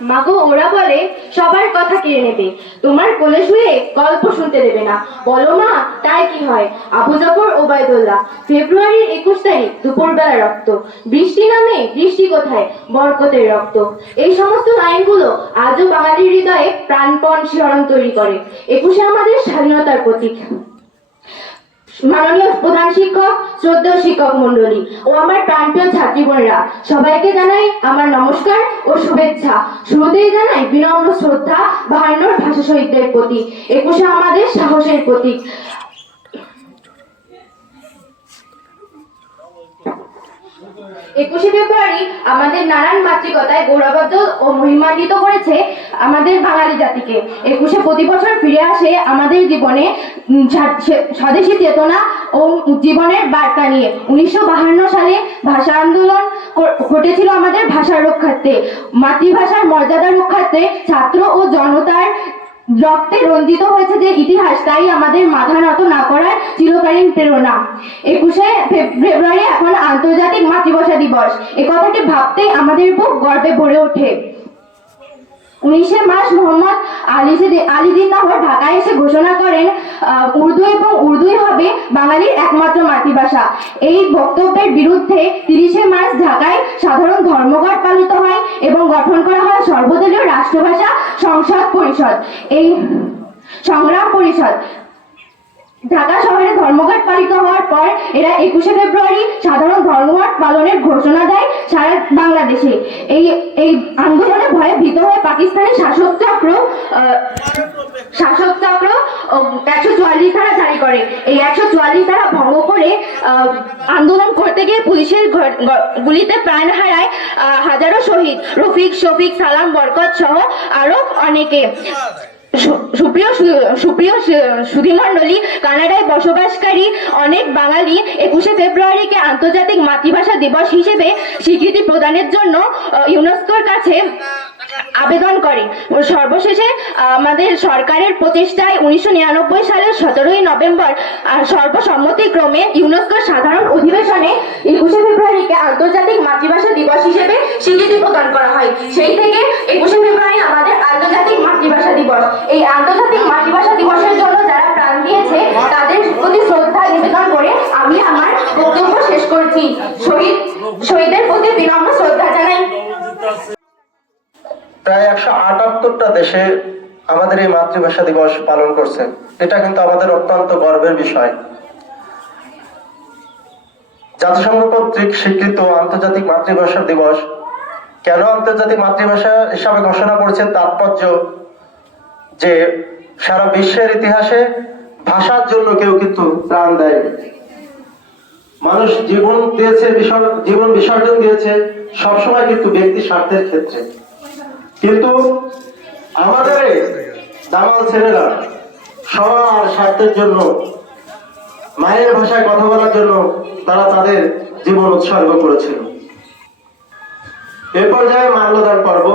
মাগো, ওরা বলে, সবার কথা কেড়ে নেবে। তোমার কোলে শুয়ে গল্প শুনতে দেবে না। বলো মা, তাই কি হয়? আবু জাফর ওবায়দুল্লাহ ফেব্রুয়ারির একুশ তারিখ, দুপুরবেলা রক্ত। বৃষ্টি নামে, বৃষ্টি কোথায়? বরকতের রক্ত। এই সমস্ত লাইনগুলো আজও বাঙালির হৃদয়ে প্রাণপণ শিহরণ তৈরি করে। একুশে আমাদের স্বাধীনতার প্রতীক। মাননীয় প্রধান শিক্ষক, শ্রদ্ধেয় শিক্ষক মন্ডলী ও আমার প্রাণপ্রিয় ছাত্রী বোনেরা, সবাইকে জানাই আমার নমস্কার ও শুভেচ্ছা। শুরুতেই জানাই বিনম্র শ্রদ্ধা, বাহান্নর ভাষা শহীদদের প্রতি একুশে আমাদের সাহসের প্রতীক। একুশে ফেব্রুয়ারি আমাদের নানান মাতৃকতায় গৌরবাদ্য ও মহিমান্বিত করেছে আমাদের বাঙালি জাতিকে। একুশে প্রতি বছর ফিরে আসে আমাদের জীবনে স্বদেশী চেতনা ও জীবনের বার্তা নিয়ে। উনিশশো সালে ভাষা আন্দোলন ঘটেছিল আমাদের ভাষার রক্ষার্থে। মাতৃভাষার মর্যাদা রক্ষার্থে ছাত্র ও জনতার রক্তে রঞ্জিত হয়েছে যে ইতিহাস, তাই আমাদের মাথা নত না করার চিরকালীন প্রেরণা। একুশে ফেব্রুয়ারি এখন আন্তর্জাতিক মাতৃভাষা দিবস। এ কথাটি ভাবতেই আমাদের বুক গর্বে ভরে ওঠে। উনিশে মার্চ মোহাম্মদ আলী সে- আলী জিন্নাহর ঢাকায় এসে ঘোষণা করেন উর্দু এবং উর্দুই হবে বাঙালির একমাত্র মাতৃভাষা। এই বক্তব্যের বিরুদ্ধে তিরিশে মার্চ ঢাকায় সাধারণ ধর্মঘট পালিত হয় এবং গঠন করা হয় সর্বদলীয় রাষ্ট্রভাষা সংসদ পরিষদ। এই সংগ্রাম পরিষদ ঢাকা শহরে ধর্মঘট পালিত হওয়ার পর এরা একুশে ফেব্রুয়ারি সাধারণ ধর্মঘট পালনের ঘোষণা দেয় সারা বাংলাদেশে। এই এই আন্দোলনে ভয়ে ভীত হয়ে পাকিস্তানি শাসক চক্র শাসক চক্র একশো চুয়াল্লিশ ধারা জারি করে। এই একশো চুয়াল্লিশ ধারা করে আন্দোলন করতে গিয়ে পুলিশের গুলিতে প্রাণ হারায় হাজারো শহীদ। রফিক, শফিক, সালাম, বরকত সহ আরও অনেকে। সুপ্রিয় সুপ্রিয় সুধীমণ্ডলী কানাডায় বসবাসকারী অনেক বাঙালি একুশে ফেব্রুয়ারিকে আন্তর্জাতিক মাতৃভাষা দিবস হিসেবে স্বীকৃতি প্রদানের জন্য ইউনেস্কোর কাছে আবেদন করে। সর্বশেষে আমাদের সরকারের প্রচেষ্টায় উনিশশো সালের সতেরোই নভেম্বর সর্বসম্মতিক্রমে ইউনেস্কোর সাধারণ অধিবেশনে একুশে ফেব্রুয়ারিকে আন্তর্জাতিক মাতৃভাষা দিবস হিসেবে স্বীকৃতি প্রদান করা হয়। সেই থেকে একুশে ফেব্রুয়ারি আমাদের আন্তর্জাতিক মাতৃভাষা দিবস। এই আন্তর্জাতিক মাতৃভাষা দিবসের জন্য যারা প্রাণ দিয়েছে, তাদের প্রতি শ্রদ্ধা নিবেদন করে আমি আমার বক্তব্য শেষ করছি। শহীদ শহীদের প্রতি বিনম্র প্রায় একশো আটাত্তরটা দেশে আমাদের এই মাতৃভাষা দিবস পালন করছে। এটা কিন্তু আমাদের অত্যন্ত গর্বের বিষয়। জাতিসংঘ কর্তৃক স্বীকৃত আন্তর্জাতিক মাতৃভাষা দিবস। কেন আন্তর্জাতিক মাতৃভাষা হিসাবে ঘোষণা করেছে তাৎপর্য যে সারা বিশ্বের ইতিহাসে ভাষার জন্য কেউ কিন্তু প্রাণ দেয় মানুষ জীবন দিয়েছে জীবন বিসর্জন দিয়েছে, সবসময় কিন্তু ব্যক্তি স্বার্থের ক্ষেত্রে। কিন্তু আমাদের দামাল ছেলেরা সবার স্বার্থের জন্য, মায়ের ভাষায় কথা বলার জন্য তারা তাদের জীবন উৎসর্গ করেছিল। এ পর্যায়ে মাল্যদান পর্ব